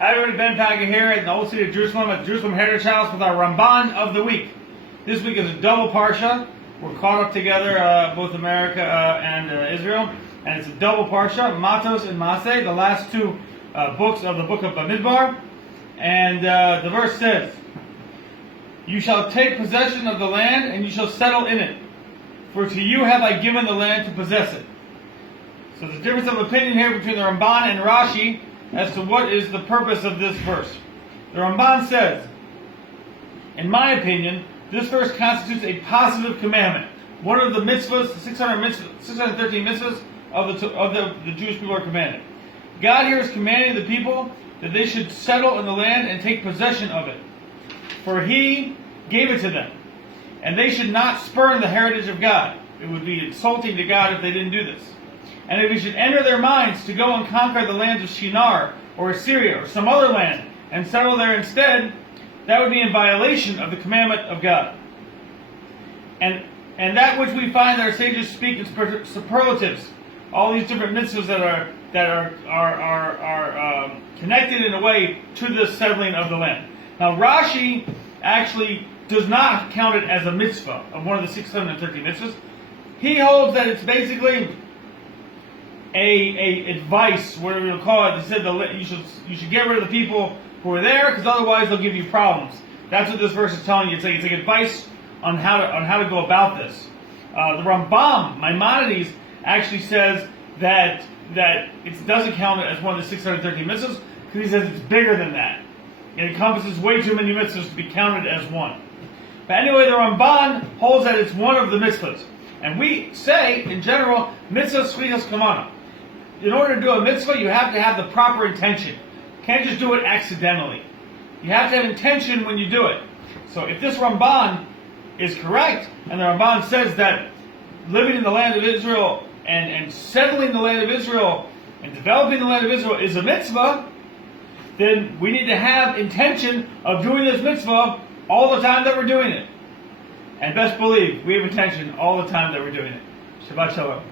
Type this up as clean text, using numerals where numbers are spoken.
Hi everybody, Ben Packer here in the old city of Jerusalem at the Jerusalem Heritage House with our Ramban of the week. This week is a double Parsha. We're caught up together, both America and Israel, and it's a double Parsha, Mattos and Masei, the last two books of the book of Bamidbar. And the verse says, "You shall take possession of the land, and you shall settle in it. For to you have I given the land to possess it." So there's a difference of opinion here between the Ramban and Rashi as to what is the purpose of this verse. The Ramban says, in my opinion, this verse constitutes a positive commandment. One of the mitzvahs, the 613 mitzvahs of the Jewish people are commanded. God here is commanding the people that they should settle in the land and take possession of it. For He gave it to them. And they should not spurn the heritage of God. It would be insulting to God if they didn't do this. And if it should enter their minds to go and conquer the lands of Shinar or Assyria or some other land and settle there instead, that would be in violation of the commandment of God. And that which we find that our sages speak in superlatives, all these different mitzvahs that are connected in a way to the settling of the land. Now Rashi actually does not count it as a mitzvah of one of the 613 mitzvahs. He holds that it's basically a advice, whatever you call it. He said you should get rid of the people who are there because otherwise they'll give you problems. That's what this verse is telling you. It's like advice on how to go about this. The Ramban, Maimonides, actually says that it doesn't count it as one of the 613 mitzvahs because he says it's bigger than that. It encompasses way too many mitzvahs to be counted as one. But anyway, the Ramban holds that it's one of the mitzvahs. And we say, in general, mitzvah srichas kamana. In order to do a mitzvah, you have to have the proper intention. You can't just do it accidentally. You have to have intention when you do it. So if this Ramban is correct, and the Ramban says that living in the land of Israel and settling the land of Israel and developing the land of Israel is a mitzvah, then we need to have intention of doing this mitzvah all the time that we're doing it. And best believe, we have intention all the time that we're doing it. Shabbat Shalom.